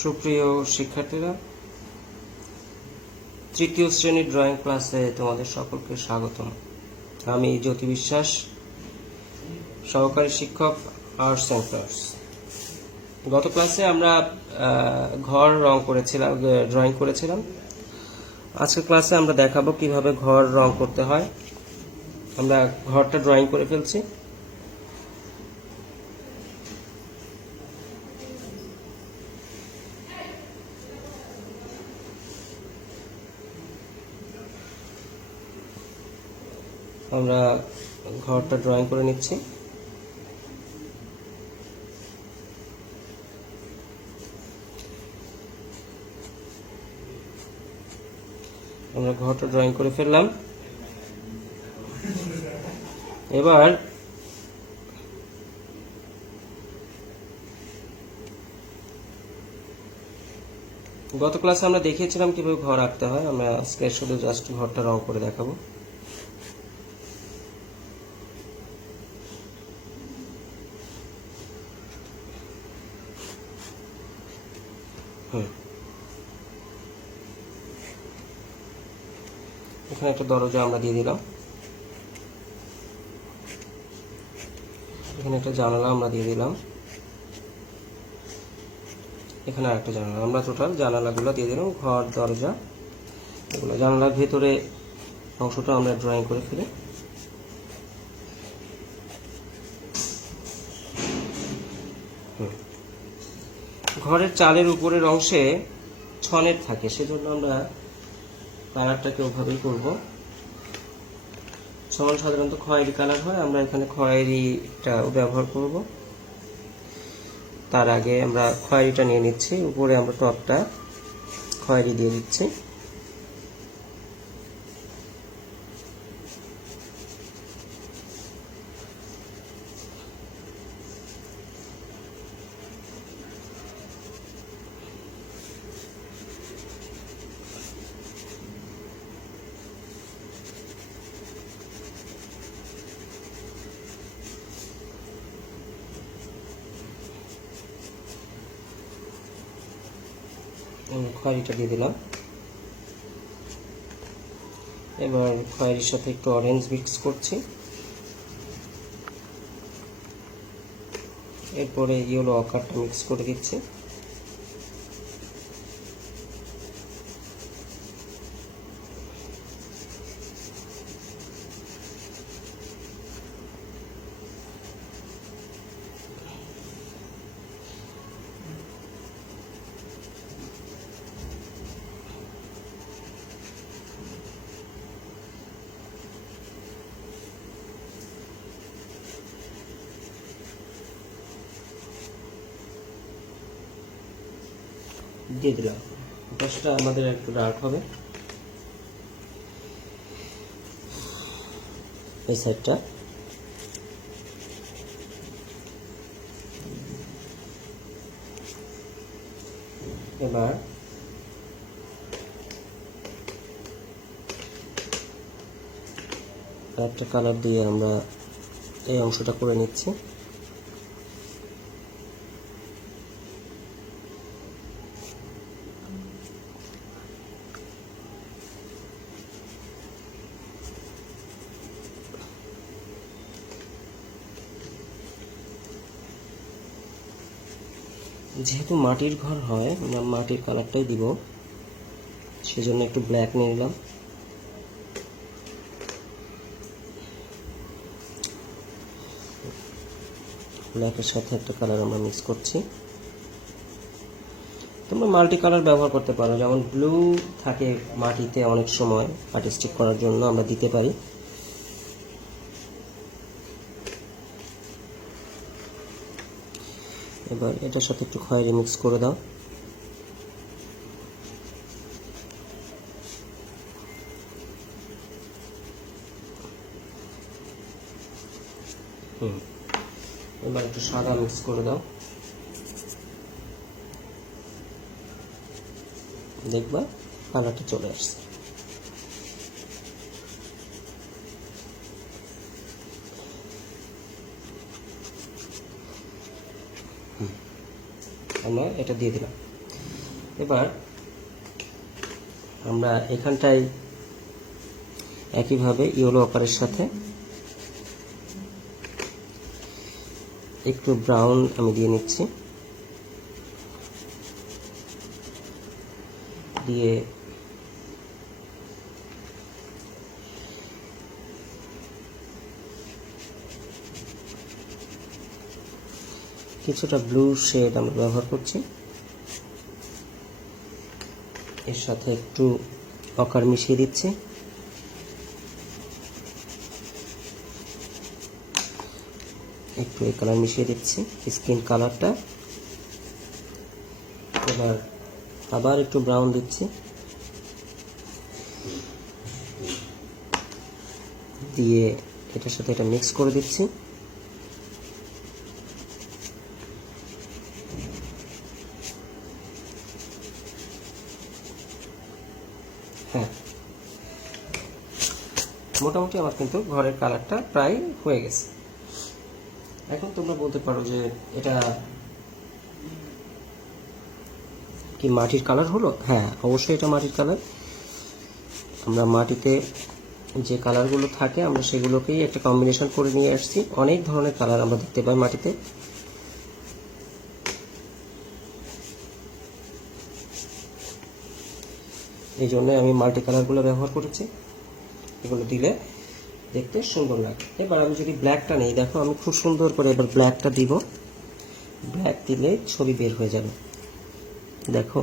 সুপ্রিয় শিক্ষার্থীরা, তৃতীয় শ্রেণীর ড্রয়িং ক্লাসে তোমাদের সকলকে স্বাগতম। আমি জ্যোতি বিশ্বাস, সহকারী শিক্ষক, আর্টস অ্যান্ড ক্রাফটস। গত ক্লাসে আমরা ঘর ড্রয়িং করেছিলাম। আজকের ক্লাসে আমরা দেখাবো কিভাবে ঘর রং করতে হয়। আমরা ঘরটা ড্রয়িং করে ফেলছি। আমরা ঘরটা ড্রয়িং করে নিচ্ছি। আমরা ঘরটা ড্রয়িং করে ফেললাম। এবার গত ক্লাসে আমরা দেখিয়েছিলাম কিভাবে ঘর আঁকতে হয়। আমরা আজকে শুধু জাস্ট ঘরটা রং করে দেখাবো। এখানে একটা দরজা আমরা দিয়ে দিলাম। এখানে একটা জানালা আমরা দিয়ে দিলাম। এখানে আরেকটা জানালা। আমরা টোটাল জানালাগুলো দিয়ে দিলাম। ঘর, দরজা, এগুলো জানালার ভেতরে অংশটা আমরা ড্রয়িং করে ফেলি। ঘরের চালের উপরের অংশে ছনের থাকে, সেজন্য আমরা কালারটাকে ওভাবেই করব। ছন সাধারণত খয়েরি কালার হয়, আমরা এখানে খয়েরিটা ব্যবহার করব। তার আগে আমরা খয়েরিটা নিয়ে নিচ্ছি, উপরে আমরা টপটা খয়েরি দিয়ে দিচ্ছি। খয়েরিটা দিয়ে দিলাম। এবার খয়েরির সাথে একটু অরেঞ্জ মিক্স করছি। এরপরে ইয়েলো অকারটা মিক্স করে দিচ্ছি। দিয়ে দিলাম। পাশটা আমাদের একটু ডার্ক হবে, এই সাইডটা। এবার একটা কালার দিয়ে আমরা এই অংশটা করে নিচ্ছি। যেহেতু মাটির ঘর হয়, আমরা মাটির কালারটাই দিব, সেজন্য একটু ব্ল্যাক নিয়ে নিলাম। ব্ল্যাকের সাথে একটা কালার আমরা মিক্স করছি। তোমরা মাল্টি কালার ব্যবহার করতে পারো, যেমন ব্লু থাকে মাটিতে, অনেক সময় আর্টিস্টিক করার জন্য আমরা দিতে পারি। এবার এটার সাথে একটু খয়েরি মিক্স করে দাও। এবার একটু সাদা মিক্স করে দাও। দেখবা কালারটা চলে আসছে। আমরা এটা দিয়ে দিলাম। এবার আমরা এখানটায় একইভাবে ইয়েলো অকারের সাথে একটু ব্রাউন আমি দিয়ে নিচ্ছি, দিয়ে কিছুটা ব্লু শেড আমরা ব্যবহার করছি, এর সাথে একটু অকার মিশিয়ে দিচ্ছি, একটু এই কালার মিশিয়ে দিচ্ছি, স্কিন কালারটা। এবার আবার একটু ব্রাউন দিচ্ছি, দিয়ে এটার সাথে এটা মিক্স করে দিচ্ছি। হ্যাঁ, মোটামুটি আমার কিন্তু ঘরের কালারটা প্রায় হয়ে গেছে। এখন তোমরা বলতে পারো যে এটা কি মাটির কালার হলো? হ্যাঁ, অবশ্যই এটা মাটির কালার। আমরা মাটিতে যে কালারগুলো থাকে আমরা সেগুলোকেই একটা কম্বিনেশন করে নিয়ে আসছি। অনেক ধরনের কালার আমরা দেখতে পাই মাটিতে। এই জন্য আমি মাল্টি কালারগুলো ব্যবহার করেছি, এগুলো দিলে দেখতে সুন্দর লাগে। এবার আমি যদি ব্ল্যাকটা নিই, দেখো আমি খুব সুন্দর করে এবার ব্ল্যাকটা দিব। ব্ল্যাক দিলে ছবি বের হয়ে যাবে। দেখো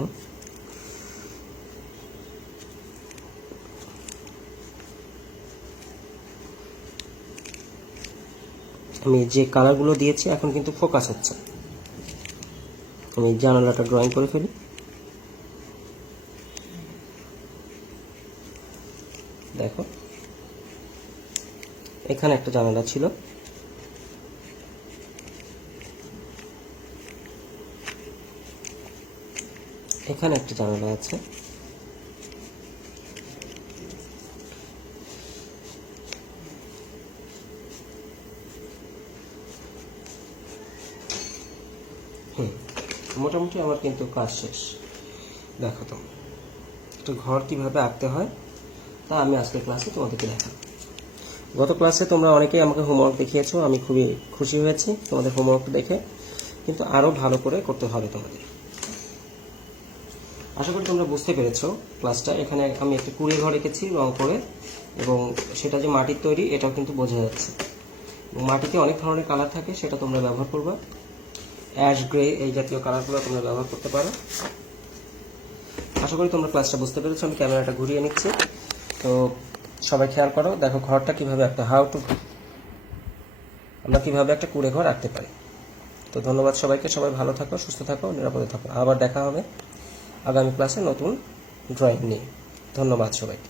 আমি যে কালারগুলো দিয়েছি এখন কিন্তু ফোকাস হচ্ছে। আমি জানালাটা ড্রয়িং করে ফেলি। দেখো এখানে একটা জানালা ছিল, এখানে একটা জানালা আছে, মোটামুটি আমার কিন্তু কাজ শেষ। দেখো তোমরা একটা ঘর কিভাবে আঁকতে হয় তা আমি আজকের ক্লাসে তোমাদেরকে দেখাবো। গত ক্লাসে তোমরা অনেকেই আমাকে হোমওয়ার্ক দেখিয়েছো, আমি খুবই খুশি হয়েছি তোমাদের হোমওয়ার্ক দেখে, কিন্তু আরও ভালো করে করতে হবে তোমাদের। আশা করি তোমরা বুঝতে পেরেছো ক্লাসটা। এখানে আমি একটা কুড়ে ঘর এঁকেছি রং করে, এবং সেটা যে মাটির তৈরি এটাও কিন্তু বোঝা যাচ্ছে। মাটিতে অনেক ধরনের কালার থাকে, সেটা তোমরা ব্যবহার করবা। অ্যাশ গ্রে এই জাতীয় কালারগুলো তোমরা ব্যবহার করতে পারো। আশা করি তোমরা ক্লাসটা বুঝতে পেরেছো। আমি ক্যামেরাটা ঘুরিয়ে নিচ্ছি, তো সবাই খেয়াল করো। দেখো ঘরটা কিভাবে একটা আমরা কিভাবে একটা কুড়ে ঘর আঁকতে পারি। তো ধন্যবাদ সবাইকে। সবাই ভালো থাকো, সুস্থ থাকো, নিরাপদে থাকো। আবার দেখা হবে আগামী ক্লাসে নতুন ড্রয়িং নিয়ে। ধন্যবাদ সবাইকে।